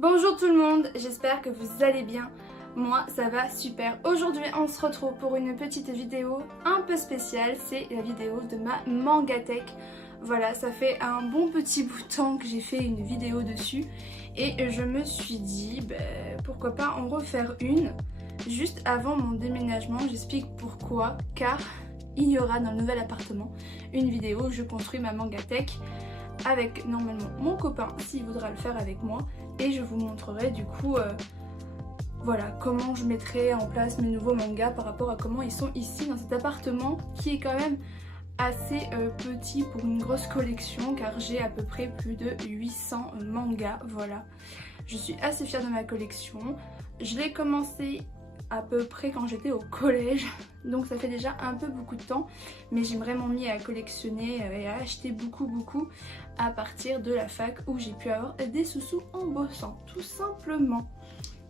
Bonjour tout le monde, j'espère que vous allez bien. Moi ça va super. Aujourd'hui on se retrouve pour une petite vidéo un peu spéciale, c'est la vidéo de ma Mangatech. Voilà, ça fait un bon petit bout de temps que j'ai fait une vidéo dessus et je me suis dit pourquoi pas en refaire une juste avant mon déménagement. J'explique pourquoi, car il y aura dans le nouvel appartement une vidéo où je construis ma Mangatech avec normalement mon copain s'il voudra le faire avec moi, et je vous montrerai du coup voilà comment je mettrai en place mes nouveaux mangas par rapport à comment ils sont ici dans cet appartement qui est quand même assez petit pour une grosse collection, car j'ai à peu près plus de 800 mangas. Voilà, je suis assez fière de ma collection. Je l'ai commencé à peu près quand j'étais au collège, donc ça fait déjà un peu beaucoup de temps, mais j'ai vraiment mis à collectionner et à acheter beaucoup à partir de la fac où j'ai pu avoir des sous-sous en bossant, tout simplement.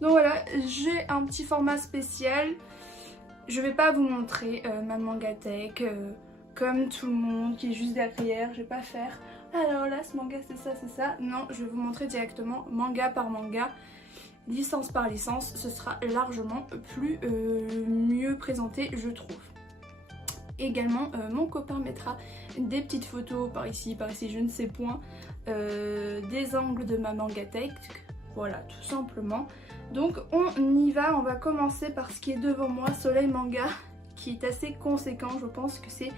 Donc voilà, j'ai un petit format spécial. Je vais pas vous montrer ma Mangatech comme tout le monde qui est juste derrière. Je vais pas faire alors là ce manga c'est ça. Non, je vais vous montrer directement manga par manga, licence par licence. Ce sera largement plus mieux présenté, je trouve. Également mon copain mettra des petites photos par ici, je ne sais point, des angles de ma Mangatech. Voilà, tout simplement. Donc on y va, on va commencer par ce qui est devant moi, Soleil Manga, qui est assez conséquent. Je pense que c'est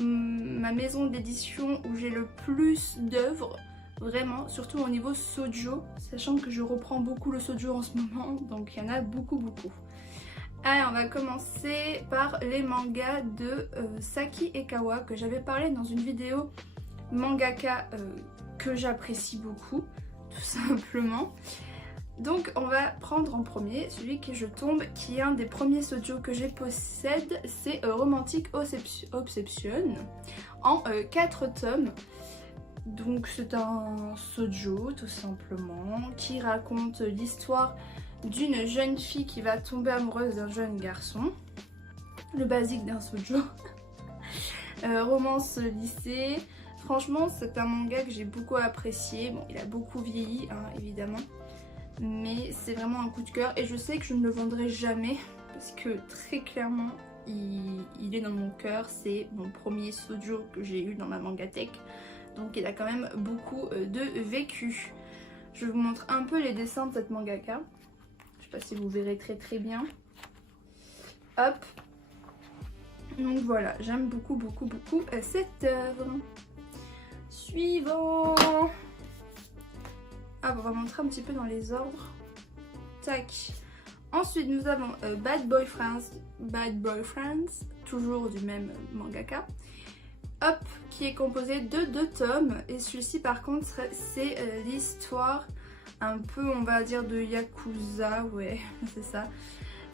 ma maison d'édition où j'ai le plus d'œuvres, vraiment, surtout au niveau shoujo, sachant que je reprends beaucoup le shoujo en ce moment, donc il y en a beaucoup. Allez, on va commencer par les mangas de Saki Ekawa, que j'avais parlé dans une vidéo mangaka que j'apprécie beaucoup, tout simplement. Donc on va prendre en premier celui que je tombe, qui est un des premiers shoujo que je possède, c'est Romantic Obsession en 4 tomes. Donc c'est un shoujo tout simplement qui raconte l'histoire d'une jeune fille qui va tomber amoureuse d'un jeune garçon. Le basique d'un shoujo. Romance lycée. Franchement c'est un manga que j'ai beaucoup apprécié. Bon, il a beaucoup vieilli hein, évidemment, mais c'est vraiment un coup de cœur et je sais que je ne le vendrai jamais parce que très clairement il est dans mon cœur. C'est mon premier shoujo que j'ai eu dans ma Mangatech, donc il a quand même beaucoup de vécu. Je vous montre un peu les dessins de cette mangaka. Je sais pas si vous verrez très bien. Hop. Donc voilà, j'aime beaucoup cette œuvre. Suivant. Ah, on va montrer un petit peu dans les ordres. Tac. Ensuite nous avons Bad Boyfriends, toujours du même mangaka. Hop, qui est composé de 2 tomes. Et celui-ci par contre c'est l'histoire un peu, on va dire, de Yakuza, ouais, c'est ça.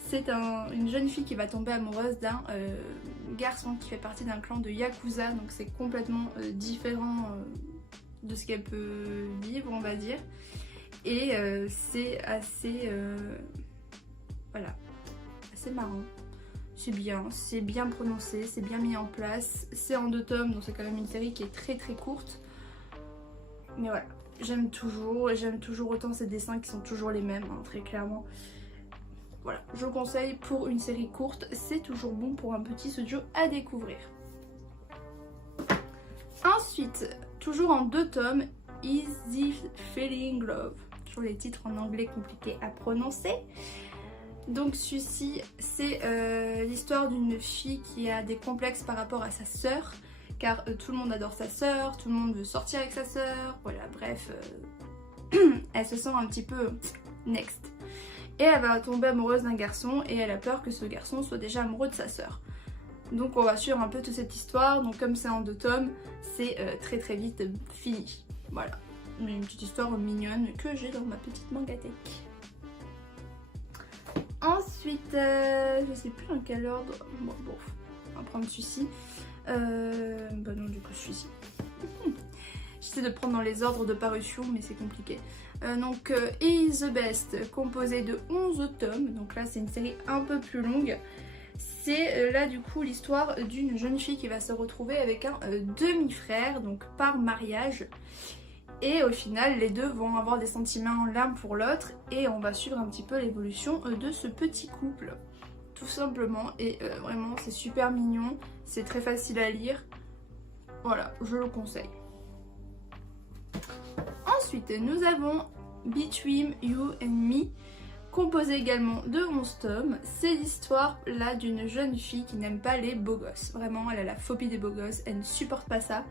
C'est une jeune fille qui va tomber amoureuse d'un garçon qui fait partie d'un clan de Yakuza, donc c'est complètement différent de ce qu'elle peut vivre, on va dire. Et c'est assez, voilà, assez marrant. C'est bien prononcé, c'est bien mis en place. C'est en 2 tomes, donc c'est quand même une série qui est très courte. Mais voilà. J'aime toujours autant ces dessins qui sont toujours les mêmes, hein, très clairement. Voilà, je le conseille pour une série courte, c'est toujours bon pour un petit shoujo à découvrir. Ensuite, toujours en 2 tomes, Easy Feeling Love. Toujours les titres en anglais compliqués à prononcer. Donc celui-ci, c'est l'histoire d'une fille qui a des complexes par rapport à sa sœur. Car tout le monde adore sa sœur, tout le monde veut sortir avec sa sœur, voilà, bref, elle se sent un petit peu next. Et elle va tomber amoureuse d'un garçon et elle a peur que ce garçon soit déjà amoureux de sa sœur. Donc on va suivre un peu toute cette histoire, donc comme c'est en 2 tomes, c'est très vite fini. Voilà, une petite histoire mignonne que j'ai dans ma petite Mangatech. Ensuite, je sais plus dans quel ordre, bon, on va prendre celui-ci. Bah non, du coup celui-ci. J'essaie de prendre dans les ordres de parution mais c'est compliqué. Donc Is the Best, composé de 11 tomes, donc là c'est une série un peu plus longue. C'est là du coup l'histoire d'une jeune fille qui va se retrouver avec un demi-frère, donc par mariage. Et au final, les deux vont avoir des sentiments l'un pour l'autre et on va suivre un petit peu l'évolution de ce petit couple. Tout simplement, et vraiment c'est super mignon, c'est très facile à lire. Voilà, je le conseille. Ensuite, nous avons Between You and Me, composé également de 11 tomes. C'est l'histoire là d'une jeune fille qui n'aime pas les beaux gosses. Vraiment, elle a la phobie des beaux gosses, elle ne supporte pas ça.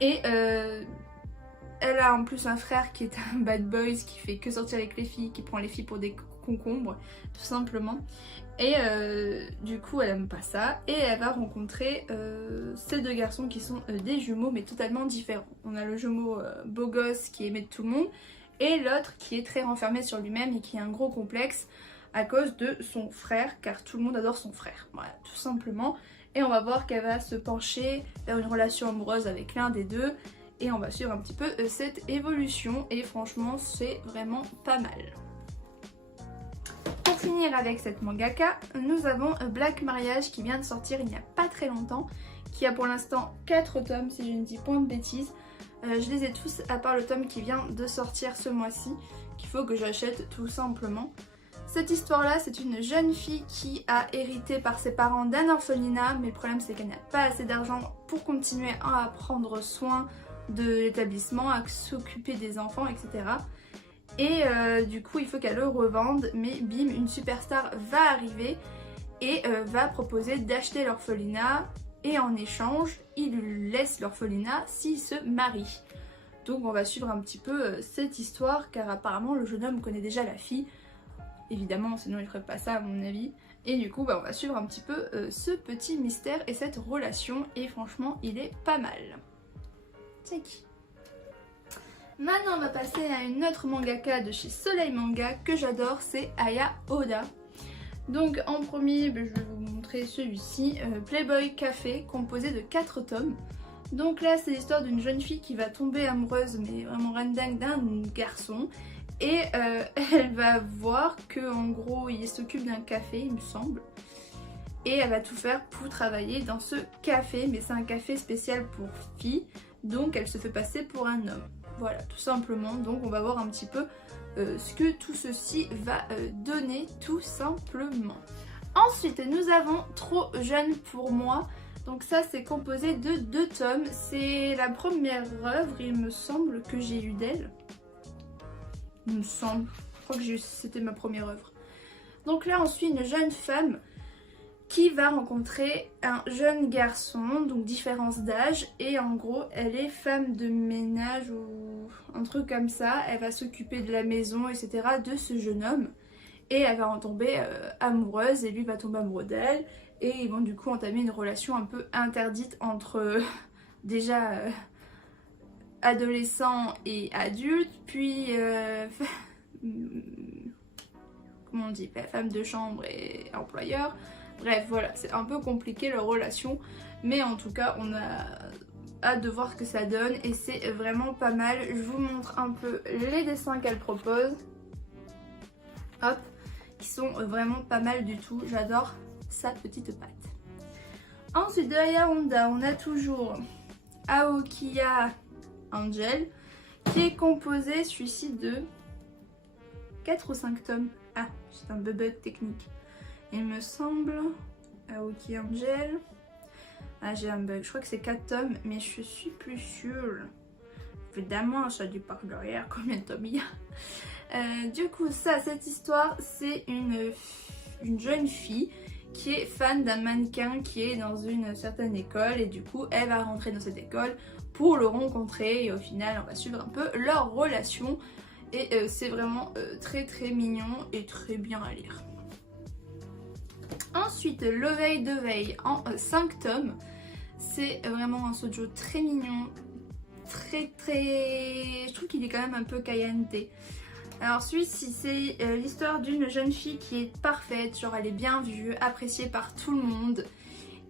Et elle a en plus un frère qui est un bad boy, qui fait que sortir avec les filles, qui prend les filles pour des concombres, tout simplement. Et du coup elle aime pas ça et elle va rencontrer ces deux garçons qui sont des jumeaux mais totalement différents. On a le jumeau beau gosse qui est aimé de tout le monde et l'autre qui est très renfermé sur lui-même et qui a un gros complexe à cause de son frère, car tout le monde adore son frère, voilà, tout simplement. Et on va voir qu'elle va se pencher vers une relation amoureuse avec l'un des deux et on va suivre un petit peu cette évolution et franchement c'est vraiment pas mal. Pour finir avec cette mangaka, nous avons Black Mariage qui vient de sortir il n'y a pas très longtemps, qui a pour l'instant 4 tomes si je ne dis point de bêtises. Je les ai tous à part le tome qui vient de sortir ce mois-ci, qu'il faut que j'achète tout simplement. Cette histoire-là, c'est une jeune fille qui a hérité par ses parents d'un orphelinat, mais le problème c'est qu'elle n'a pas assez d'argent pour continuer à prendre soin de l'établissement, à s'occuper des enfants, etc. Et du coup il faut qu'elle le revende, mais bim, une superstar va arriver et va proposer d'acheter l'orphelinat et en échange il lui laisse l'orphelinat s'il se marie. Donc on va suivre un petit peu cette histoire car apparemment le jeune homme connaît déjà la fille, évidemment sinon il ferait pas ça à mon avis. Et du coup bah, on va suivre un petit peu ce petit mystère et cette relation et franchement il est pas mal. C'est qui ? Maintenant on va passer à une autre mangaka de chez Soleil Manga que j'adore, c'est Aya Oda. Donc en premier, je vais vous montrer celui-ci, Playboy Café, composé de 4 tomes. Donc là c'est l'histoire d'une jeune fille qui va tomber amoureuse, mais vraiment reine dingue, d'un garçon. Et elle va voir que en gros il s'occupe d'un café il me semble. Et elle va tout faire pour travailler dans ce café, mais c'est un café spécial pour filles, donc elle se fait passer pour un homme. Voilà, tout simplement. Donc on va voir un petit peu ce que tout ceci va donner, tout simplement. Ensuite, nous avons Trop jeune pour moi. Donc ça, c'est composé de 2 tomes. C'est la première œuvre, il me semble, que j'ai eue d'elle. Il me semble. Je crois que c'était ma première œuvre. Donc là, on suit une jeune femme qui va rencontrer un jeune garçon, donc différence d'âge, et en gros elle est femme de ménage ou un truc comme ça, elle va s'occuper de la maison etc. de ce jeune homme et elle va en tomber amoureuse et lui va tomber amoureux d'elle et ils vont du coup entamer une relation un peu interdite entre déjà adolescent et adulte, puis comment on dit, femme de chambre et employeur. Bref, voilà, c'est un peu compliqué leur relation, mais en tout cas, on a hâte de voir ce que ça donne et c'est vraiment pas mal. Je vous montre un peu les dessins qu'elle propose. Hop, qui sont vraiment pas mal du tout. J'adore sa petite patte. Ensuite, de Aya Honda, on a toujours Aokiya Angel, qui est composé, celui-ci, de 4 ou 5 tomes. Ah, c'est un bug technique. Il me semble, Aoki Angel, ah j'ai un bug, je crois que c'est 4 tomes, mais je suis plus sûre. Évidemment, ça dépend derrière combien de tomes il y a. Du coup, ça, cette histoire, c'est une jeune fille qui est fan d'un mannequin qui est dans une certaine école et du coup, elle va rentrer dans cette école pour le rencontrer et au final, on va suivre un peu leur relation et c'est vraiment très très mignon et très bien à lire. Ensuite, L'Oveille de Veille en 5 tomes. C'est vraiment un shoujo très mignon, très... Je trouve qu'il est quand même un peu kayante. Alors celui-ci, c'est l'histoire d'une jeune fille qui est parfaite, genre elle est bien vue, appréciée par tout le monde.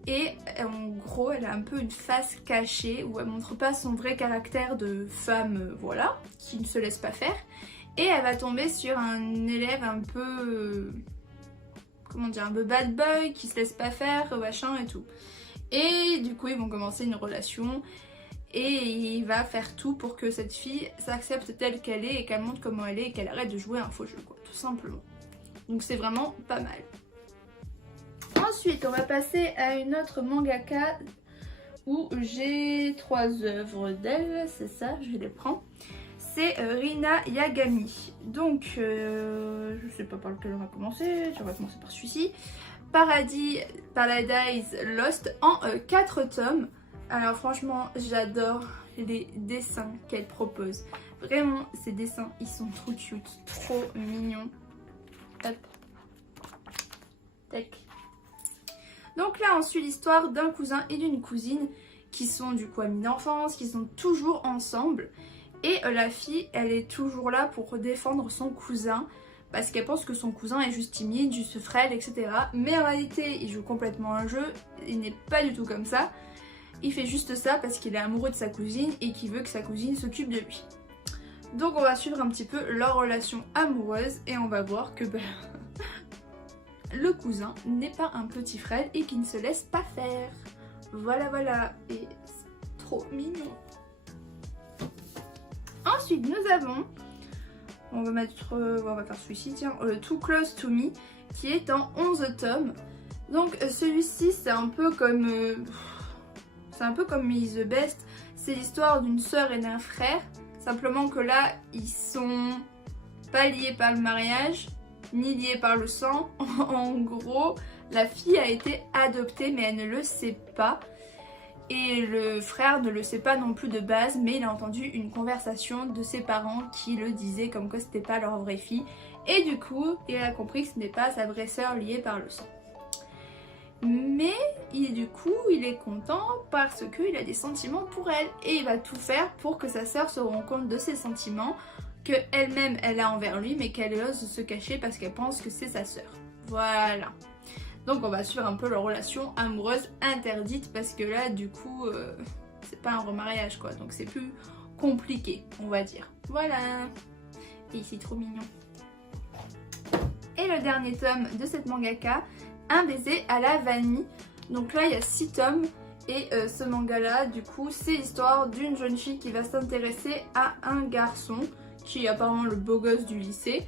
Et en gros, elle a un peu une face cachée où elle montre pas son vrai caractère de femme, voilà, qui ne se laisse pas faire. Et elle va tomber sur un élève un peu... comment dire, un peu bad boy, qui se laisse pas faire, machin et tout. Et du coup ils vont commencer une relation et il va faire tout pour que cette fille s'accepte telle qu'elle est et qu'elle montre comment elle est et qu'elle arrête de jouer un faux jeu, quoi, tout simplement. Donc c'est vraiment pas mal. Ensuite, on va passer à une autre mangaka où j'ai 3 œuvres d'elle, c'est ça, je les prends. C'est Rina Yagami. Donc, je sais pas par lequel on va commencer, on va commencer par celui-ci. Paradise Lost en 4 tomes. Alors franchement, j'adore les dessins qu'elle propose. Vraiment, ces dessins, ils sont trop cute, trop mignons. Hop. Tac. Donc là, on suit l'histoire d'un cousin et d'une cousine qui sont du coup amis d'enfance, qui sont toujours ensemble. Et la fille, elle est toujours là pour défendre son cousin parce qu'elle pense que son cousin est juste timide, juste frêle, etc. Mais en réalité, il joue complètement un jeu, il n'est pas du tout comme ça. Il fait juste ça parce qu'il est amoureux de sa cousine et qu'il veut que sa cousine s'occupe de lui. Donc on va suivre un petit peu leur relation amoureuse et on va voir que le cousin n'est pas un petit frêle et qu'il ne se laisse pas faire. Voilà, voilà. Et c'est trop mignon. Ensuite, nous avons... On va faire celui-ci, tiens. Too Close to Me, qui est en 11 tomes. Donc celui-ci, c'est un peu comme... c'est un peu comme Me the Best. C'est l'histoire d'une sœur et d'un frère. Simplement que là, ils sont pas liés par le mariage, ni liés par le sang. En gros, la fille a été adoptée, mais elle ne le sait pas. Et le frère ne le sait pas non plus de base, mais il a entendu une conversation de ses parents qui le disaient comme quoi c'était pas leur vraie fille. Et du coup, il a compris que ce n'est pas sa vraie sœur liée par le sang. Mais du coup, il est content parce qu'il a des sentiments pour elle. Et il va tout faire pour que sa sœur se rende compte de ses sentiments que elle-même elle a envers lui, mais qu'elle ose se cacher parce qu'elle pense que c'est sa sœur. Voilà. Donc on va suivre un peu leur relation amoureuse interdite parce que là du coup c'est pas un remariage quoi, donc c'est plus compliqué on va dire. Voilà. Et c'est trop mignon. Et le dernier tome de cette mangaka, Un baiser à la vanille. Donc là il y a 6 tomes et ce manga là du coup c'est l'histoire d'une jeune fille qui va s'intéresser à un garçon qui est apparemment le beau gosse du lycée.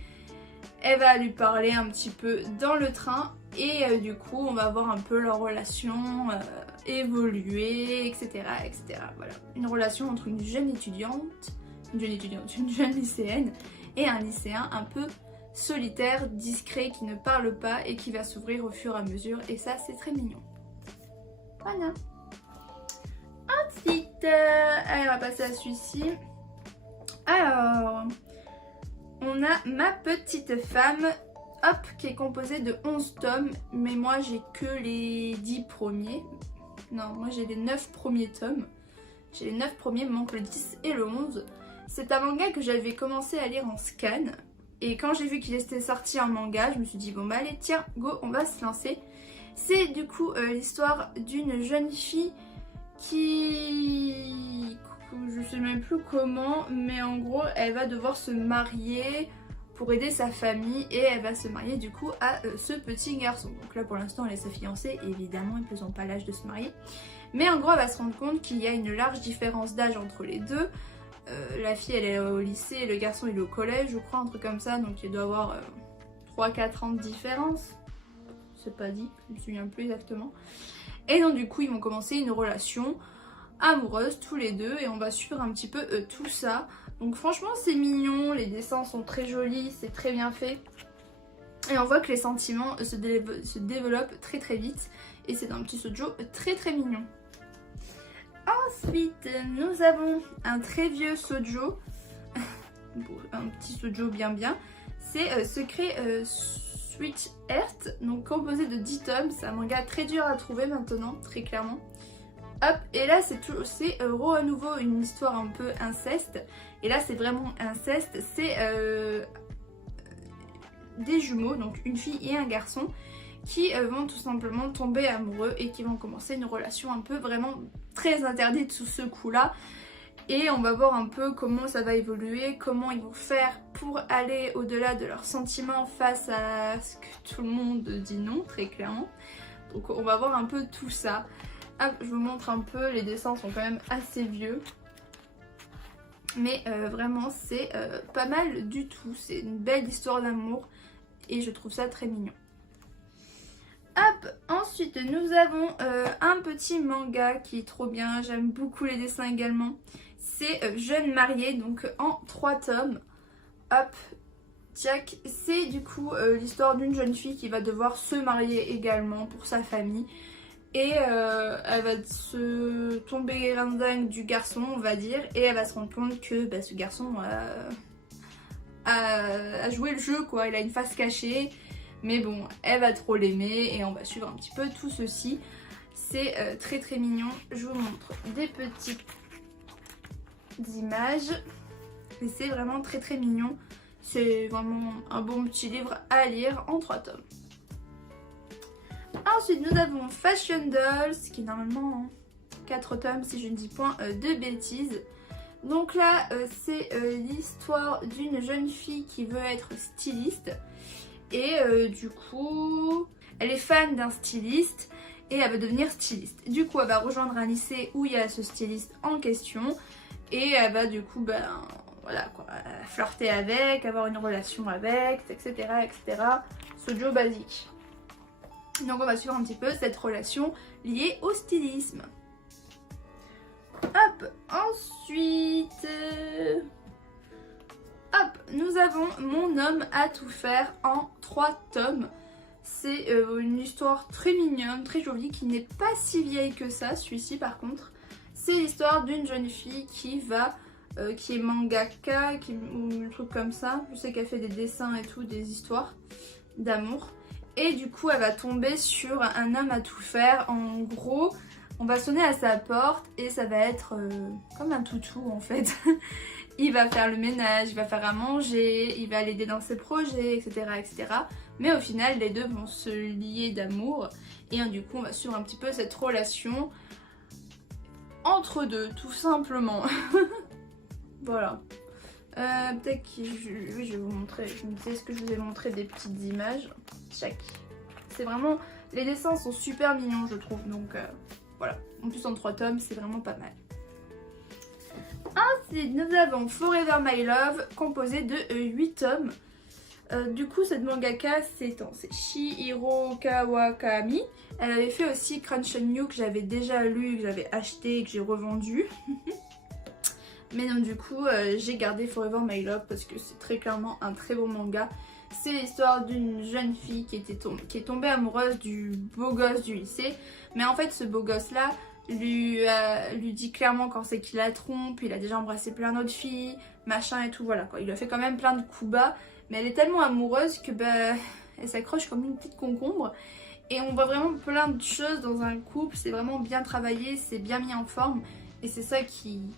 Elle va lui parler un petit peu dans le train et du coup on va voir un peu leur relation évoluer, etc., etc. Voilà, une relation entre une jeune lycéenne et un lycéen un peu solitaire, discret, qui ne parle pas et qui va s'ouvrir au fur et à mesure et ça c'est très mignon. Voilà. Ensuite, allez, on va passer à celui-ci. Alors... on a Ma petite femme, hop, qui est composée de 11 tomes, mais moi j'ai que les 10 premiers. Non, moi j'ai les 9 premiers tomes. J'ai les 9 premiers, il me manque le 10 et le 11. C'est un manga que j'avais commencé à lire en scan. Et quand j'ai vu qu'il était sorti en manga, je me suis dit bon bah allez tiens, go, on va se lancer. C'est du coup l'histoire d'une jeune fille qui... je sais même plus comment, mais en gros elle va devoir se marier pour aider sa famille et elle va se marier du coup à ce petit garçon. Donc là pour l'instant elle est sa fiancée, évidemment ils n'ont pas l'âge de se marier. Mais en gros elle va se rendre compte qu'il y a une large différence d'âge entre les deux. La fille elle est au lycée et le garçon il est au collège je crois, un truc comme ça, donc il doit avoir 3-4 ans de différence. C'est pas dit, je me souviens plus exactement. Et donc du coup ils vont commencer une relation amoureuse tous les deux et on va suivre un petit peu tout ça. Donc franchement c'est mignon, les dessins sont très jolis, c'est très bien fait. Et on voit que les sentiments se développent très très vite et c'est un petit shoujo très très mignon. Ensuite nous avons un très vieux shoujo, un petit shoujo bien bien. C'est Secret Sweet Heart, donc composé de 10 tomes, c'est un manga très dur à trouver maintenant, très clairement. Hop, et là c'est à nouveau une histoire un peu inceste. Et là c'est vraiment inceste, c'est des jumeaux, donc une fille et un garçon, qui vont tout simplement tomber amoureux et qui vont commencer une relation un peu vraiment très interdite sous ce coup-là. Et on va voir un peu comment ça va évoluer, comment ils vont faire pour aller au-delà de leurs sentiments face à ce que tout le monde dit non, très clairement. Donc on va voir un peu tout ça. Hop, je vous montre un peu, les dessins sont quand même assez vieux. Mais vraiment c'est pas mal du tout, c'est une belle histoire d'amour et je trouve ça très mignon. Hop, ensuite nous avons un petit manga qui est trop bien, j'aime beaucoup les dessins également. C'est Jeune mariée, donc en 3 tomes. Hop, Jack, c'est du coup l'histoire d'une jeune fille qui va devoir se marier également pour sa famille. Et elle va se tomber dingue du garçon, on va dire, et elle va se rendre compte que bah, ce garçon a joué le jeu, quoi. Il a une face cachée, mais bon, elle va trop l'aimer et on va suivre un petit peu tout ceci. C'est très très mignon. Je vous montre des petites images et c'est vraiment très très mignon. C'est vraiment un bon petit livre à lire en 3 tomes. Ensuite nous avons Fashion Dolls qui est normalement 4 tomes si je ne dis point de bêtises. Donc là c'est l'histoire d'une jeune fille qui veut être styliste et du coup elle est fan d'un styliste et elle va devenir styliste. Du coup elle va rejoindre un lycée où il y a ce styliste en question et elle va du coup voilà quoi, flirter avec, avoir une relation avec, etc. etc. Ce Joe basique. Donc on va suivre un petit peu cette relation liée au stylisme. Hop, ensuite... hop, nous avons Mon homme à tout faire en 3 tomes. C'est une histoire très mignonne, très jolie, qui n'est pas si vieille que ça, celui-ci par contre. C'est l'histoire d'une jeune fille qui va... qui est mangaka ou un truc comme ça. Je sais qu'elle fait des dessins et tout, des histoires d'amour. Et du coup elle va tomber sur un homme à tout faire. En gros on va sonner à sa porte et ça va être comme un toutou en fait. Il va faire le ménage, il va faire à manger, il va l'aider dans ses projets, etc., etc. Mais au final les deux vont se lier d'amour. Et du coup on va suivre un petit peu cette relation entre deux tout simplement. Voilà. Peut-être que oui, je vais vous montrer. Je me disais, est-ce que je vous ai montré des petites images? Chaque. C'est vraiment... Les dessins sont super mignons, je trouve. Donc voilà. En plus, en 3 tomes, c'est vraiment pas mal. Ensuite, nous avons Forever My Love, composé de 8 tomes. Du coup, cette mangaka, c'est Chihiro Kawakami. Elle avait fait aussi Crunch on You, que j'avais déjà lu, que j'avais acheté et que j'ai revendu. Mais non, du coup j'ai gardé Forever My Love parce que c'est très clairement un très bon manga. C'est l'histoire d'une jeune fille qui est tombée amoureuse du beau gosse du lycée. Mais en fait ce beau gosse là lui dit clairement quand c'est qu'il la trompe. Il a déjà embrassé plein d'autres filles, machin et tout, voilà quoi. Il lui a fait quand même plein de coups bas. Mais elle est tellement amoureuse que elle s'accroche comme une petite concombre. Et on voit vraiment plein de choses dans un couple. C'est vraiment bien travaillé, c'est bien mis en forme. Et c'est ça qui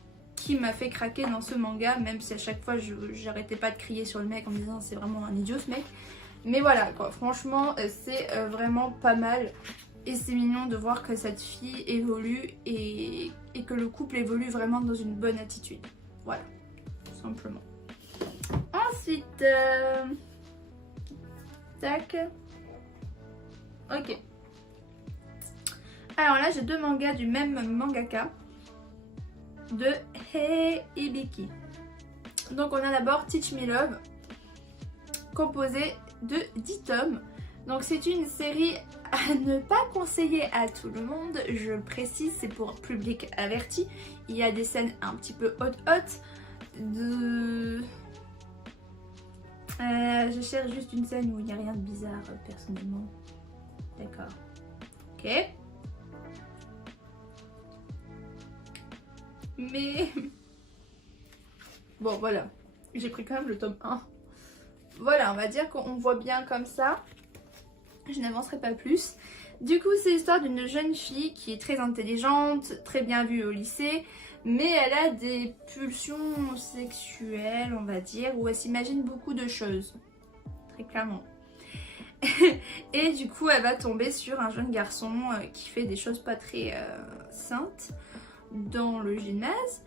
m'a fait craquer dans ce manga, même si à chaque fois j'arrêtais pas de crier sur le mec en me disant c'est vraiment un idiot ce mec. Mais voilà quoi, franchement c'est vraiment pas mal et c'est mignon de voir que cette fille évolue et que le couple évolue vraiment dans une bonne attitude. Voilà, tout simplement. Ensuite, tac, ok. Alors là j'ai 2 mangas du même mangaka, de Heibiki. Donc on a d'abord Teach Me Love, composé de 10 tomes. Donc c'est une série à ne pas conseiller à tout le monde, je le précise, c'est pour public averti. Il y a des scènes un petit peu hot de... je cherche juste une scène où il n'y a rien de bizarre personnellement. D'accord. Ok. Mais bon voilà, j'ai pris quand même le tome 1. Voilà, on va dire qu'on voit bien comme ça. Je n'avancerai pas plus. Du coup c'est l'histoire d'une jeune fille qui est très intelligente, très bien vue au lycée, mais elle a des pulsions sexuelles on va dire, où elle s'imagine beaucoup de choses, très clairement. Et du coup elle va tomber sur un jeune garçon qui fait des choses pas très saintes dans le gymnase.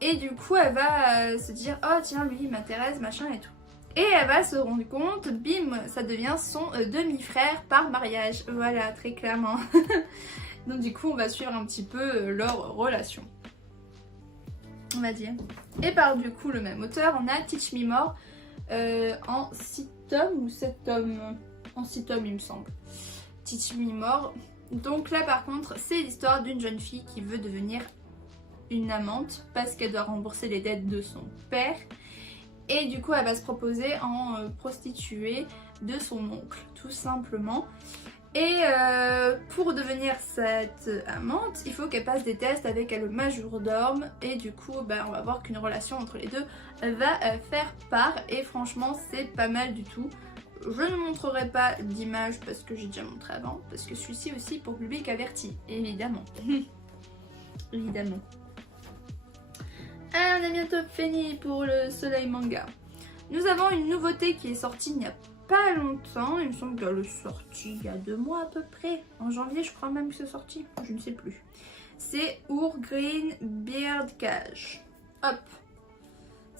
Et du coup elle va se dire oh tiens lui il m'intéresse machin et tout. Et elle va se rendre compte, bim, ça devient son demi-frère par mariage. Voilà, très clairement. Donc du coup on va suivre un petit peu leur relation. on va dire. Et par du coup le même auteur, on a Teach Me More en 6 tomes ou 7 tomes, en 6 tomes il me semble. Teach Me More. Donc là par contre c'est l'histoire d'une jeune fille qui veut devenir une amante parce qu'elle doit rembourser les dettes de son père. Et du coup elle va se proposer en prostituée de son oncle tout simplement. Et pour devenir cette amante, il faut qu'elle passe des tests avec le majordome et du coup on va voir qu'une relation entre les deux va faire part et franchement c'est pas mal du tout. Je ne montrerai pas d'image parce que j'ai déjà montré avant, parce que celui-ci aussi pour public averti, évidemment. Évidemment. Alors, on a bientôt fini pour le Soleil Manga. Nous avons une nouveauté qui est sortie il n'y a pas longtemps, il me semble qu'elle est sortie il y a 2 mois à peu près. En janvier je crois même que c'est sorti, je ne sais plus. C'est Our Green Beard Cage. Hop.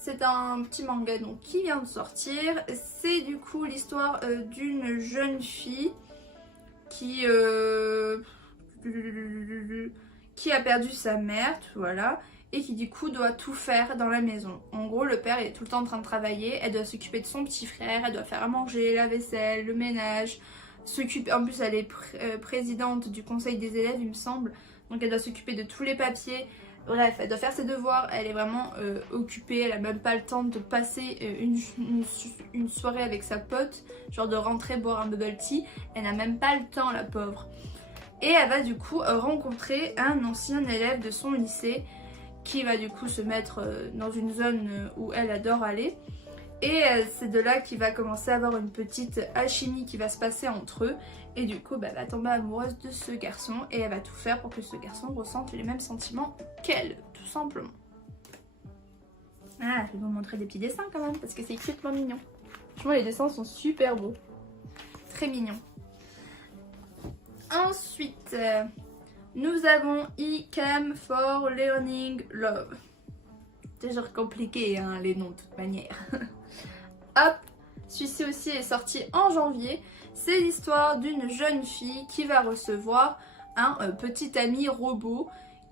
C'est un petit manga donc qui vient de sortir. C'est du coup l'histoire d'une jeune fille qui a perdu sa mère, voilà, et qui du coup doit tout faire dans la maison. En gros le père est tout le temps en train de travailler, elle doit s'occuper de son petit frère, elle doit faire à manger, la vaisselle, le ménage, s'occuper, en plus elle est présidente du conseil des élèves il me semble, donc elle doit s'occuper de tous les papiers. Bref, elle doit faire ses devoirs, elle est vraiment occupée, elle a même pas le temps de passer une soirée avec sa pote, genre de rentrer boire un bubble tea, elle n'a même pas le temps la pauvre. Et elle va du coup rencontrer un ancien élève de son lycée qui va du coup se mettre dans une zone où elle adore aller. Et c'est de là qu'il va commencer à avoir une petite alchimie qui va se passer entre eux. Et du coup, elle va tomber amoureuse de ce garçon et elle va tout faire pour que ce garçon ressente les mêmes sentiments qu'elle, tout simplement. Ah, je vais vous montrer des petits dessins quand même, parce que c'est extrêmement mignon. Franchement, les dessins sont super beaux. Très mignons. Ensuite, nous avons E-Cam for Learning Love. C'est toujours compliqué, hein, les noms de toute manière. Hop, celui-ci aussi est sorti en janvier. C'est l'histoire d'une jeune fille qui va recevoir un petit ami robot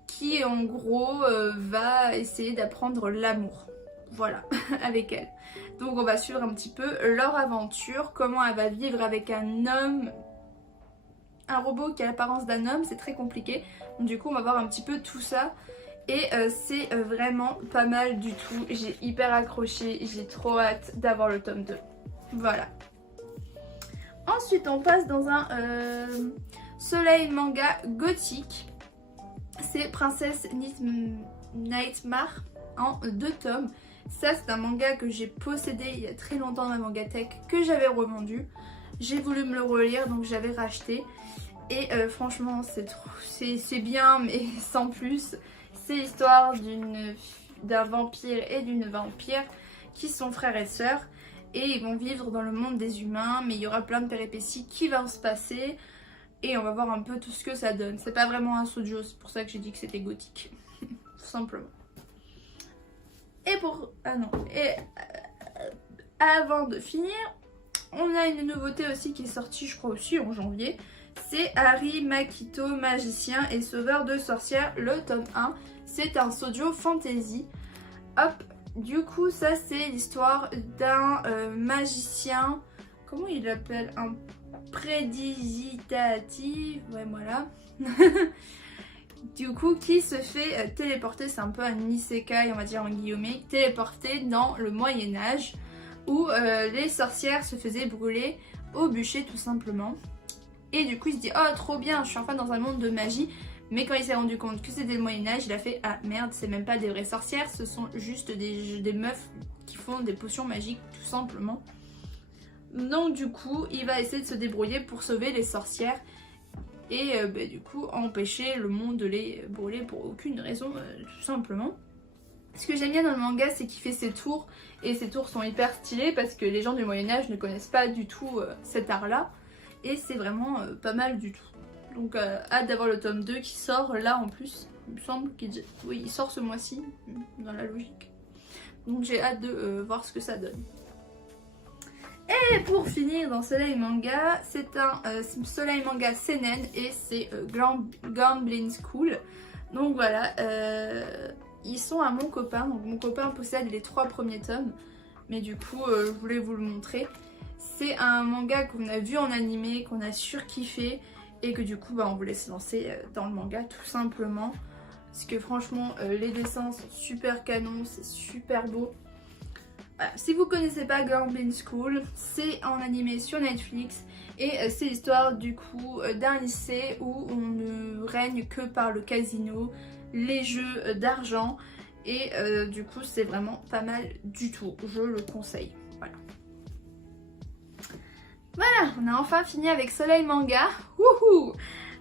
qui en gros va essayer d'apprendre l'amour. Voilà, avec elle. Donc on va suivre un petit peu leur aventure, comment elle va vivre avec un homme, un robot qui a l'apparence d'un homme, c'est très compliqué. Donc du coup on va voir un petit peu tout ça. Et c'est vraiment pas mal du tout. J'ai hyper accroché, j'ai trop hâte d'avoir le tome 2. Voilà. Ensuite on passe dans un soleil manga gothique. C'est Princesse Nightmare en 2 tomes. Ça c'est un manga que j'ai possédé il y a très longtemps dans ma mangathèque, que j'avais revendu. J'ai voulu me le relire donc j'avais racheté. Et franchement c'est bien mais sans plus. C'est l'histoire d'un vampire et d'une vampire qui sont frères et sœurs. Et ils vont vivre dans le monde des humains, mais il y aura plein de péripéties qui vont se passer. Et on va voir un peu tout ce que ça donne. C'est pas vraiment un shoujo, c'est pour ça que j'ai dit que c'était gothique. Tout simplement. Et pour... Ah non. Et avant de finir, on a une nouveauté aussi qui est sortie, je crois aussi en janvier. C'est Harry Makito, magicien et sauveur de sorcières, le tome 1. C'est un shoujo fantasy. Hop. Du coup, ça c'est l'histoire d'un magicien, comment il l'appelle, un prédigitatif, ouais voilà. Du coup, qui se fait téléporter, c'est un peu un isekai, on va dire en guillemets, téléporté dans le Moyen-Âge, où les sorcières se faisaient brûler au bûcher tout simplement. Et du coup, il se dit, oh trop bien, je suis enfin dans un monde de magie. Mais quand il s'est rendu compte que c'était le Moyen-Âge, il a fait ah merde, c'est même pas des vraies sorcières, ce sont juste des meufs qui font des potions magiques tout simplement. Donc du coup, il va essayer de se débrouiller pour sauver les sorcières et du coup empêcher le monde de les brûler pour aucune raison, tout simplement. Ce que j'aime bien dans le manga, c'est qu'il fait ses tours et ses tours sont hyper stylés parce que les gens du Moyen-Âge ne connaissent pas du tout cet art-là et c'est vraiment pas mal du tout. Donc hâte d'avoir le tome 2 qui sort là en plus, il me semble qu'il oui, il sort ce mois-ci, dans la logique. Donc j'ai hâte de voir ce que ça donne. Et pour finir dans Soleil Manga, c'est un Soleil Manga seinen et c'est Gambling School. Donc voilà, ils sont à mon copain. Donc mon copain possède les 3 premiers tomes. Mais du coup, je voulais vous le montrer. C'est un manga qu'on a vu en animé, qu'on a surkiffé. Et que du coup, bah, on voulait se lancer dans le manga tout simplement. Parce que franchement, les dessins sont super canons, c'est super beau. Voilà. Si vous connaissez pas Gambling School, c'est en animé sur Netflix. Et c'est l'histoire du coup d'un lycée où on ne règne que par le casino, les jeux d'argent. Et du coup, c'est vraiment pas mal du tout. Je le conseille. Voilà. Voilà, on a enfin fini avec Soleil Manga. Wouhou!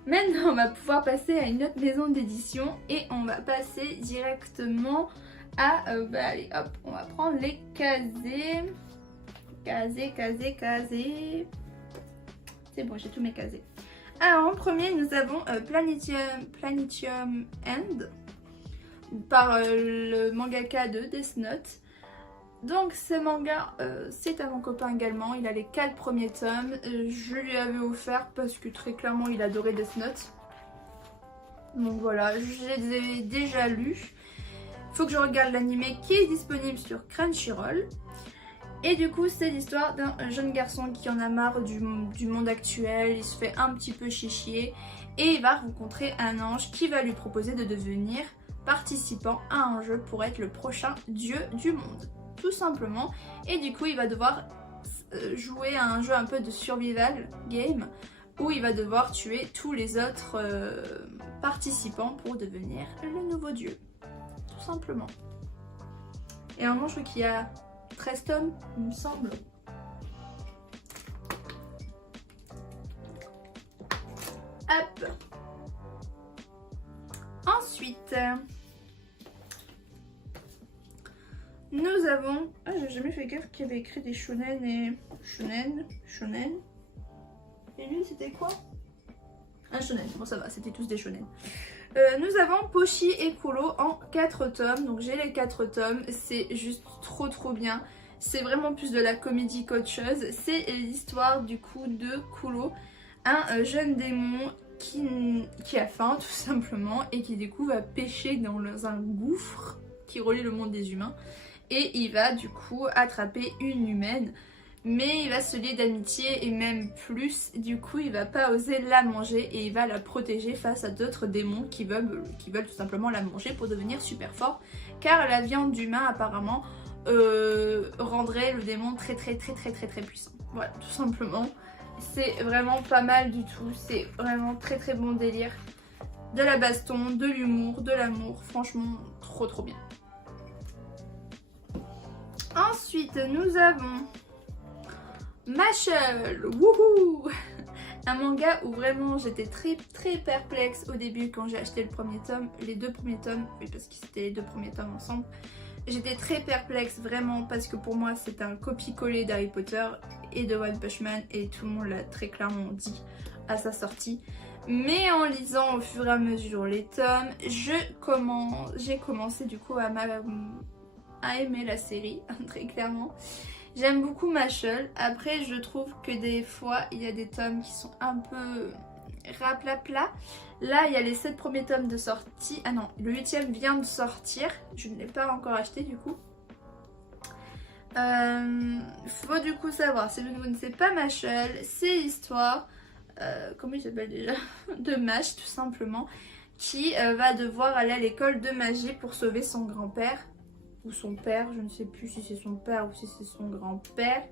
Maintenant, on va pouvoir passer à une autre maison d'édition et on va passer directement à... allez, hop, on va prendre les casés. Casés. C'est bon, j'ai tous mes casés. Alors, en premier, nous avons Planetium End par le mangaka de Death Note. Donc ce manga, c'est à mon copain également, il a les 4 premiers tomes, je lui avais offert parce que très clairement il adorait Death Note. Donc voilà, je les ai déjà lus. Faut que je regarde l'animé qui est disponible sur Crunchyroll. Et du coup c'est l'histoire d'un jeune garçon qui en a marre du monde actuel, il se fait un petit peu chier et il va rencontrer un ange qui va lui proposer de devenir participant à un jeu pour être le prochain dieu du monde. Tout simplement, et du coup il va devoir jouer à un jeu un peu de survival game où il va devoir tuer tous les autres participants pour devenir le nouveau dieu, tout simplement. Et normalement je crois qu'il y a 13 tomes, il me semble. Hop. Ensuite nous avons... Ah, j'ai jamais fait gaffe qu'il y avait écrit des shonen et... Shonen. Et lui, c'était quoi? Un shonen. Bon, ça va, c'était tous des shonen. Nous avons Pochi et Kulo en 4 tomes. Donc, j'ai les 4 tomes. C'est juste trop bien. C'est vraiment plus de la comédie qu'autre chose. C'est l'histoire, du coup, de Kulo. Un jeune démon qui a faim, tout simplement. Et qui, du coup, va pêcher dans un gouffre qui relie le monde des humains. Et il va du coup attraper une humaine, mais il va se lier d'amitié et même plus. Du coup il va pas oser la manger et il va la protéger face à d'autres démons qui veulent tout simplement la manger pour devenir super fort. Car la viande d'humain apparemment rendrait le démon très puissant. Voilà, tout simplement. C'est vraiment pas mal du tout, c'est vraiment très bon délire. De la baston, de l'humour, de l'amour, franchement trop bien. Ensuite, nous avons Mashle, wouhou, un manga où vraiment j'étais très perplexe au début quand j'ai acheté le premier tome, les 2 premiers tomes, oui parce que c'était les 2 premiers tomes ensemble. J'étais très perplexe vraiment parce que pour moi c'est un copier-coller d'Harry Potter et de One Punch Man et tout le monde l'a très clairement dit à sa sortie. Mais en lisant au fur et à mesure les tomes, j'ai commencé du coup à aimer la série, très clairement. J'aime beaucoup Mashle. Après, je trouve que des fois, il y a des tomes qui sont un peu raplapla. Là, il y a les 7 premiers tomes de sortie. Ah non, le 8e vient de sortir. Je ne l'ai pas encore acheté du coup. Faut du coup savoir, si vous ne savez pas Mashle, c'est l'histoire, comment il s'appelle déjà, de Mash tout simplement, qui va devoir aller à l'école de magie pour sauver son grand-père. Ou son père, je ne sais plus si c'est son père ou si c'est son grand-père,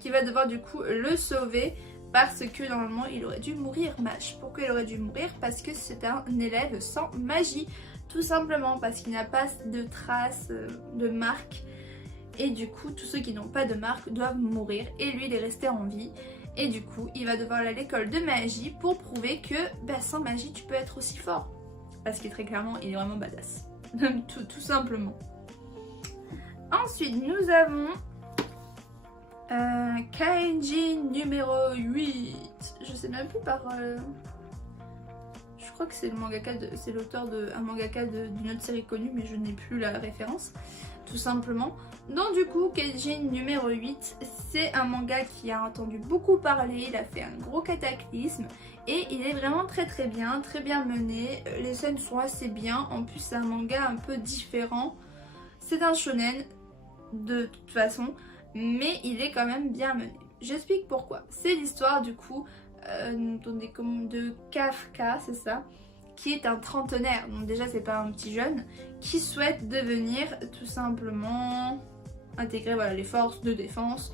qui va devoir du coup le sauver parce que normalement il aurait dû mourir Mash. Pourquoi il aurait dû mourir? Parce que c'est un élève sans magie, tout simplement parce qu'il n'a pas de traces, de marques, et du coup tous ceux qui n'ont pas de marque doivent mourir et lui il est resté en vie. Et du coup il va devoir aller à l'école de magie pour prouver que sans magie tu peux être aussi fort, parce que très clairement il est vraiment badass. tout simplement. Ensuite, nous avons Kainji numéro 8. Je sais même plus par... Je crois crois que c'est le mangaka c'est l'auteur d'un mangaka d'une autre série connue, mais je n'ai plus la référence, tout simplement. Donc du coup, Keijin numéro 8, c'est un manga qui a entendu beaucoup parler, il a fait un gros cataclysme, et il est vraiment très bien mené, les scènes sont assez bien, en plus c'est un manga un peu différent, c'est un shonen de toute façon, mais il est quand même bien mené. J'explique pourquoi. C'est l'histoire du coup de Kafka, c'est ça, qui est un trentenaire, donc déjà c'est pas un petit jeune, qui souhaite devenir tout simplement intégrer voilà, les forces de défense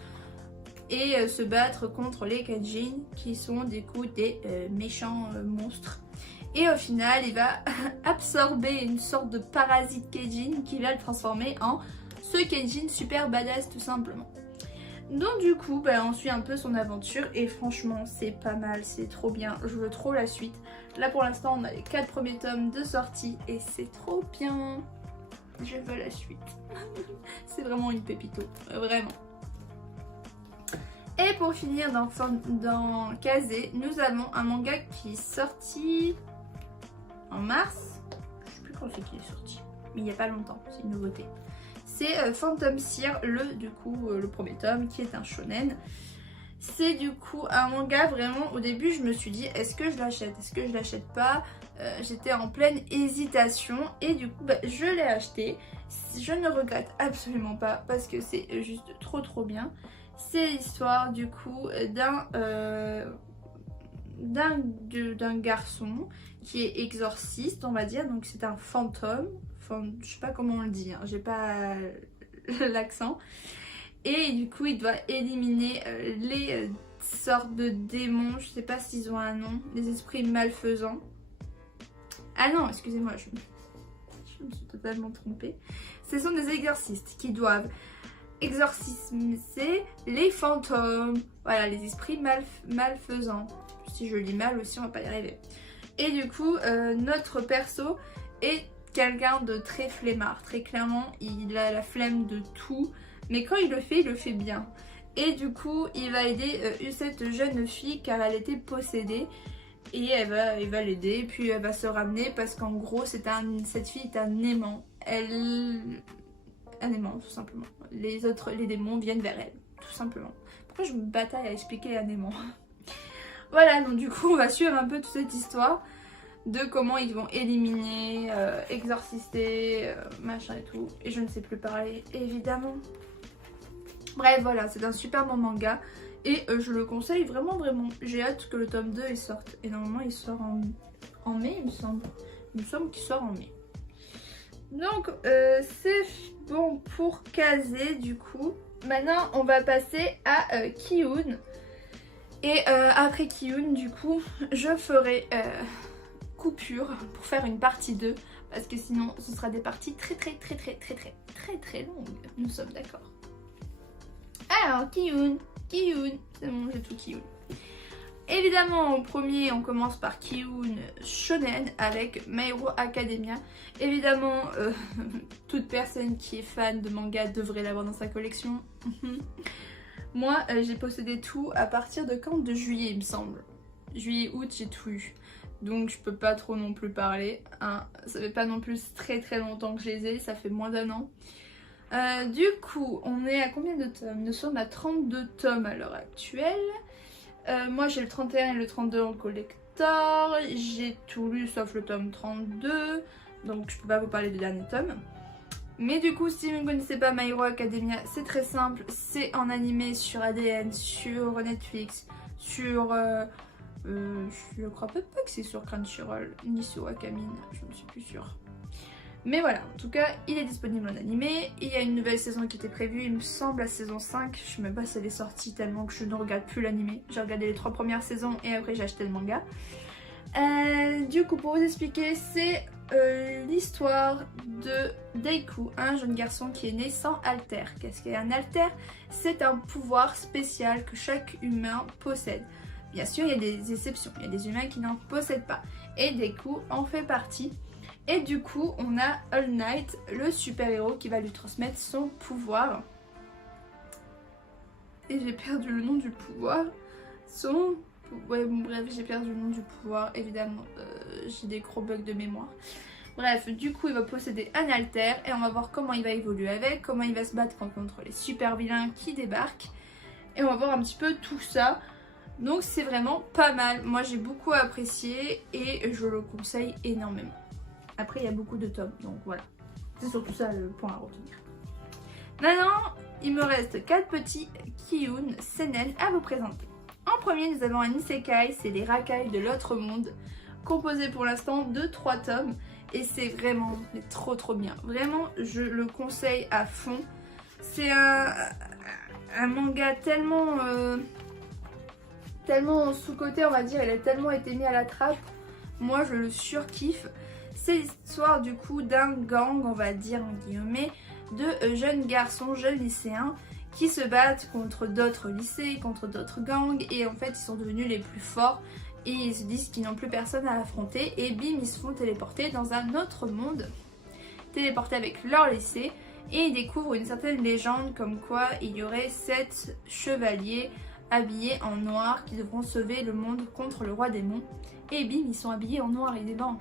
et se battre contre les Keijin qui sont du coup des méchants monstres. Et au final il va absorber une sorte de parasite Keijin qui va le transformer en ce Keijin super badass tout simplement. Donc du coup on suit un peu son aventure et franchement c'est pas mal, c'est trop bien, je veux trop la suite. Là pour l'instant on a les 4 premiers tomes de sortie et c'est trop bien, je veux la suite. C'est vraiment une pépito, vraiment. Et pour finir dans Kazé, nous avons un manga qui est sorti en mars, je sais plus quand c'est qu'il est sorti, mais il n'y a pas longtemps, c'est une nouveauté. C'est Phantom Seer, le premier tome, qui est un shonen. C'est du coup un manga vraiment, au début je me suis dit est-ce que je l'achète, est-ce que je l'achète pas, j'étais en pleine hésitation et du coup je l'ai acheté. Je ne regrette absolument pas parce que c'est juste trop bien. C'est l'histoire du coup d'un garçon qui est exorciste on va dire, donc c'est un fantôme. Enfin, je sais pas comment on le dit, hein, j'ai pas l'accent. Et du coup il doit éliminer les sortes de démons, je sais pas s'ils ont un nom, les esprits malfaisants. Ah non, excusez-moi, je me suis totalement trompée. Ce sont des exorcistes qui doivent exorciser les fantômes, voilà, les esprits malfaisants. Si je lis mal aussi, on va pas y arriver. Et du coup, notre perso est quelqu'un de très flemmard, très clairement, il a la flemme de tout, mais quand il le fait bien. Et du coup, il va aider cette jeune fille car elle était possédée. Et il va l'aider, puis elle va se ramener parce qu'en gros, cette fille est un aimant. Un aimant, tout simplement. Les démons viennent vers elle, tout simplement. Pourquoi je me bataille à expliquer un aimant? Voilà, donc du coup, on va suivre un peu toute cette histoire de comment ils vont éliminer, exorcister, machin et tout. Et je ne sais plus parler, évidemment. Bref, voilà, c'est un super bon manga. Et je le conseille vraiment. J'ai hâte que le tome 2 il sorte. Et normalement il sort en mai il me semble. Il me semble qu'il sort en mai. Donc c'est bon pour Kazé du coup. Maintenant on va passer à Ki-hoon. Et après Ki-hoon du coup je ferai coupure pour faire une partie 2. Parce que sinon ce sera des parties très longues. Nous sommes d'accord. Alors Ki-hoon, c'est bon, j'ai tout Ki-hoon. Évidemment, en premier, on commence par Ki-hoon Shonen avec My Hero Academia. Évidemment, toute personne qui est fan de manga devrait l'avoir dans sa collection. Moi, j'ai possédé tout à partir de quand? De juillet, il me semble. Juillet, août, j'ai tout eu. Donc, je peux pas trop non plus parler. Hein. Ça fait pas non plus très longtemps que je les ai, ça fait moins d'1 an. Du coup, on est à combien de tomes? Nous sommes à 32 tomes à l'heure actuelle. Moi j'ai le 31 et le 32 en collector. J'ai tout lu sauf le tome 32. Donc je peux pas vous parler du dernier tome. Mais du coup, si vous ne connaissez pas My Hero Academia, c'est très simple. C'est en animé sur ADN, sur Netflix, sur... je crois pas que c'est sur Crunchyroll, ni sur Wakamin, je ne suis plus sûre. Mais voilà, en tout cas, il est disponible en animé. Il y a une nouvelle saison qui était prévue, il me semble, la saison 5. Je sais même pas si elle est sortie tellement que je ne regarde plus l'animé. J'ai regardé les 3 premières saisons et après j'ai acheté le manga. Du coup, pour vous expliquer, c'est l'histoire de Deiku, un jeune garçon qui est né sans alter. Qu'est-ce qu'est un alter? C'est un pouvoir spécial que chaque humain possède. Bien sûr, il y a des exceptions, il y a des humains qui n'en possèdent pas. Et Deiku en fait partie. Et du coup, on a All Might, le super-héros qui va lui transmettre son pouvoir. Et j'ai perdu le nom du pouvoir. Son Ouais, bon, bref, j'ai perdu le nom du pouvoir, évidemment. J'ai des gros bugs de mémoire. Bref, du coup, il va posséder un alter et on va voir comment il va évoluer avec, comment il va se battre contre les super vilains qui débarquent. Et on va voir un petit peu tout ça. Donc c'est vraiment pas mal. Moi, j'ai beaucoup apprécié et je le conseille énormément. Après, il y a beaucoup de tomes, donc voilà. C'est surtout ça le point à retenir. Maintenant, il me reste 4 petits Kiyun Seinen à vous présenter. En premier, nous avons un Isekai, c'est les racailles de l'autre monde, composé pour l'instant de 3 tomes. Et c'est vraiment trop bien. Vraiment, je le conseille à fond. C'est un manga tellement sous-coté, on va dire. Il a tellement été mis à la trappe. Moi, je le surkiffe. C'est l'histoire du coup d'un gang, on va dire en guillemets, de jeunes garçons, jeunes lycéens qui se battent contre d'autres lycées, contre d'autres gangs. Et en fait, ils sont devenus les plus forts. Et ils se disent qu'ils n'ont plus personne à affronter. Et bim, ils se font téléporter dans un autre monde. Téléporter avec leur lycée. Et ils découvrent une certaine légende comme quoi il y aurait 7 chevaliers habillés en noir qui devront sauver le monde contre le roi démon. Et bim, ils sont habillés en noir évidemment,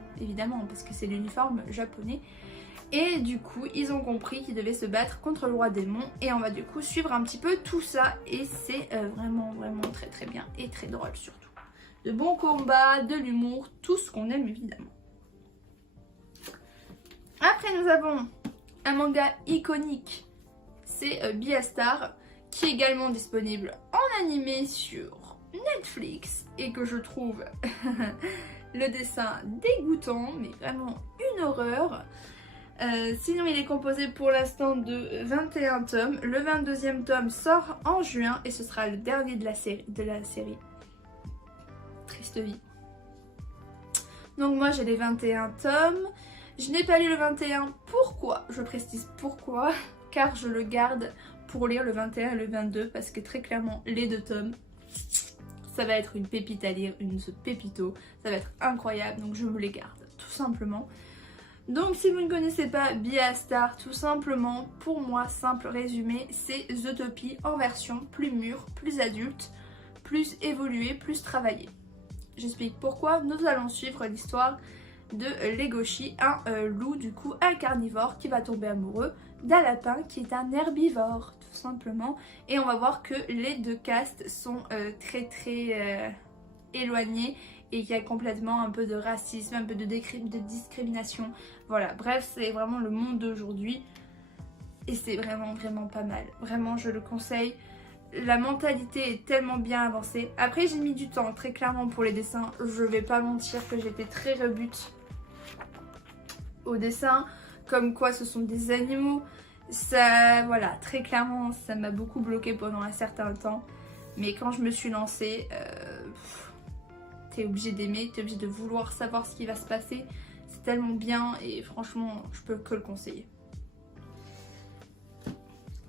parce que c'est l'uniforme japonais. Et du coup, ils ont compris qu'ils devaient se battre contre le roi démon. Et on va du coup suivre un petit peu tout ça. Et c'est vraiment très bien et très drôle surtout. De bons combats, de l'humour, tout ce qu'on aime évidemment. Après nous avons un manga iconique, c'est Beastar, qui est également disponible en animé sur Netflix et que je trouve le dessin dégoûtant, mais vraiment une horreur. Sinon il est composé pour l'instant de 21 tomes, le 22e tome sort en juin et ce sera le dernier de la série. Triste vie. Donc moi j'ai les 21 tomes. Je n'ai pas lu le 21. Pourquoi? Je précise pourquoi. Car je le garde pour lire le 21 et le 22. Parce que très clairement les 2 tomes, ça va être une pépite à lire. Une pépito. Ça va être incroyable. Donc je me les garde tout simplement. Donc si vous ne connaissez pas Beastar, tout simplement, pour moi, simple résumé, c'est Zootopie en version plus mûre, plus adulte, plus évoluée, plus travaillée. J'explique pourquoi. Nous allons suivre l'histoire de Legoshi, un loup du coup, un carnivore qui va tomber amoureux d'un lapin qui est un herbivore tout simplement. Et on va voir que les 2 castes sont très éloignées et qu'il y a complètement un peu de racisme, un peu de discrimination. Voilà, bref, c'est vraiment le monde d'aujourd'hui et c'est vraiment pas mal. Vraiment, je le conseille. La mentalité est tellement bien avancée. Après, j'ai mis du temps, très clairement, pour les dessins. Je vais pas mentir que j'étais très rebute au dessin. Comme quoi, ce sont des animaux. Ça, voilà, très clairement, ça m'a beaucoup bloqué pendant un certain temps. Mais quand je me suis lancée, t'es obligé d'aimer, t'es obligé de vouloir savoir ce qui va se passer. C'est tellement bien et franchement, je peux que le conseiller.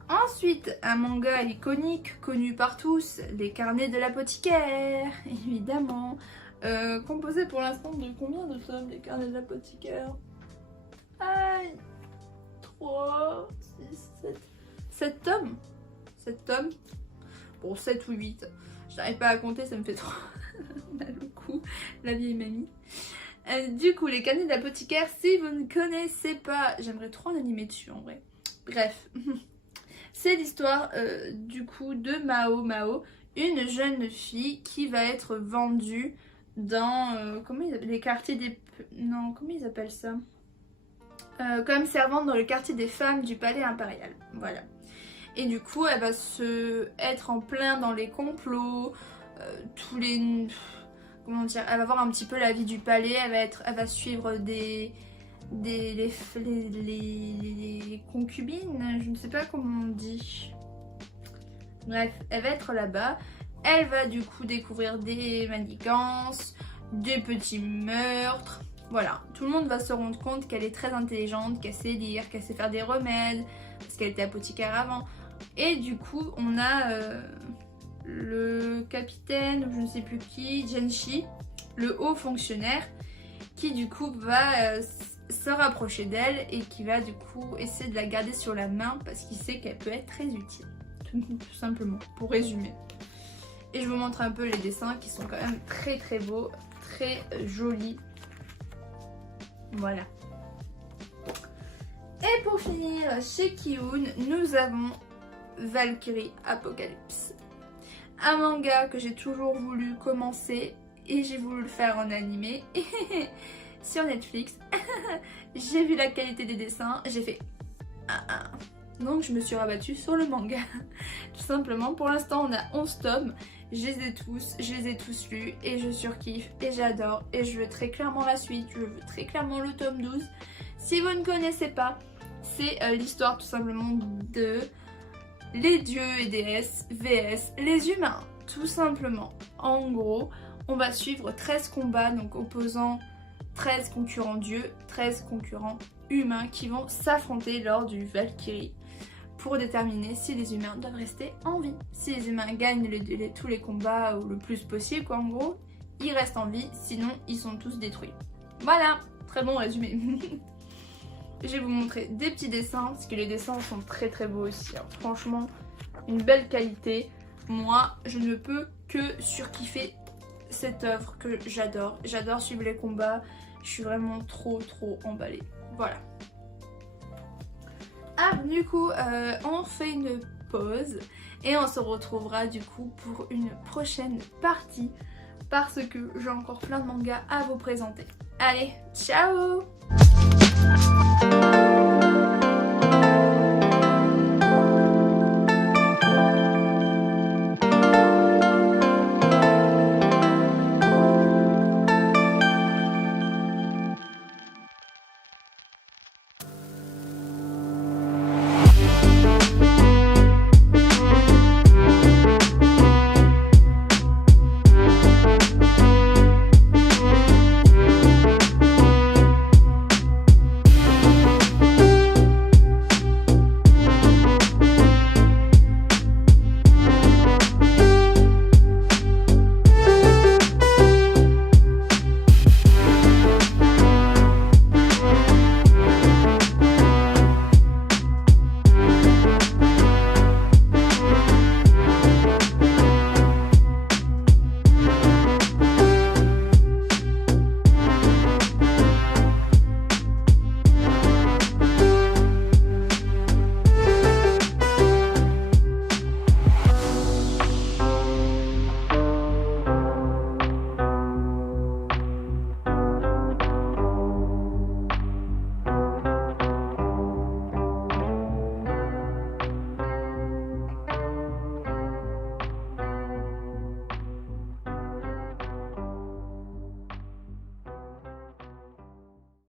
Ensuite, un manga iconique, connu par tous, les carnets de l'apothicaire, évidemment. Composé pour l'instant de combien de tomes, les carnets de l'apothicaire? Aïe, 3, 6, 7... 7 tomes 7 tomes. Bon, 7 ou 8. Je n'arrive pas à compter, ça me fait trop mal au cou, la vieille mamie. Du coup, les carnets de l'apothicaire, si vous ne connaissez pas, j'aimerais trop en animer dessus en vrai. Bref. C'est l'histoire du coup de Mao, une jeune fille qui va être vendue dans les quartiers des... Non, comment ils appellent ça, comme servante dans le quartier des femmes du palais impérial. Voilà. Et du coup, elle va être en plein dans les complots, tous les... Comment dire, elle va voir un petit peu la vie du palais, elle va suivre les concubines, je ne sais pas comment on dit. Bref, elle va être là-bas. Elle va du coup découvrir des manigances, des petits meurtres. Voilà, tout le monde va se rendre compte qu'elle est très intelligente, qu'elle sait lire, qu'elle sait faire des remèdes, parce qu'elle était apothicaire avant. Et du coup, on a le capitaine, ou je ne sais plus qui, Genshi, le haut fonctionnaire, qui du coup va se rapprocher d'elle et qui va du coup essayer de la garder sur la main parce qu'il sait qu'elle peut être très utile, tout simplement, pour résumer. Et je vous montre un peu les dessins qui sont quand même très très beaux, très jolis. Voilà. Et pour finir, chez Kiun, nous avons Valkyrie Apocalypse. Un manga que j'ai toujours voulu commencer et j'ai voulu le faire en animé sur Netflix. J'ai vu la qualité des dessins, j'ai fait donc je me suis rabattue sur le manga tout simplement. Pour l'instant on a 11 tomes, je les ai tous lus et je surkiffe et j'adore et je veux très clairement la suite, je veux très clairement le tome 12. Si vous ne connaissez pas, c'est l'histoire tout simplement de les dieux et déesses vs les humains, tout simplement. En gros, on va suivre 13 combats, donc opposant 13 concurrents dieux, 13 concurrents humains qui vont s'affronter lors du Valkyrie pour déterminer si les humains doivent rester en vie. Si les humains gagnent tous les combats ou le plus possible, quoi, en gros, ils restent en vie, sinon ils sont tous détruits. Voilà, très bon résumé. Je vais vous montrer des petits dessins, parce que les dessins sont très très beaux aussi, hein. Franchement, une belle qualité. Moi, je ne peux que surkiffer cette œuvre que j'adore. J'adore suivre les combats, je suis vraiment trop emballée. Voilà. Ah, du coup, on fait une pause et on se retrouvera du coup pour une prochaine partie parce que j'ai encore plein de mangas à vous présenter. Allez, ciao!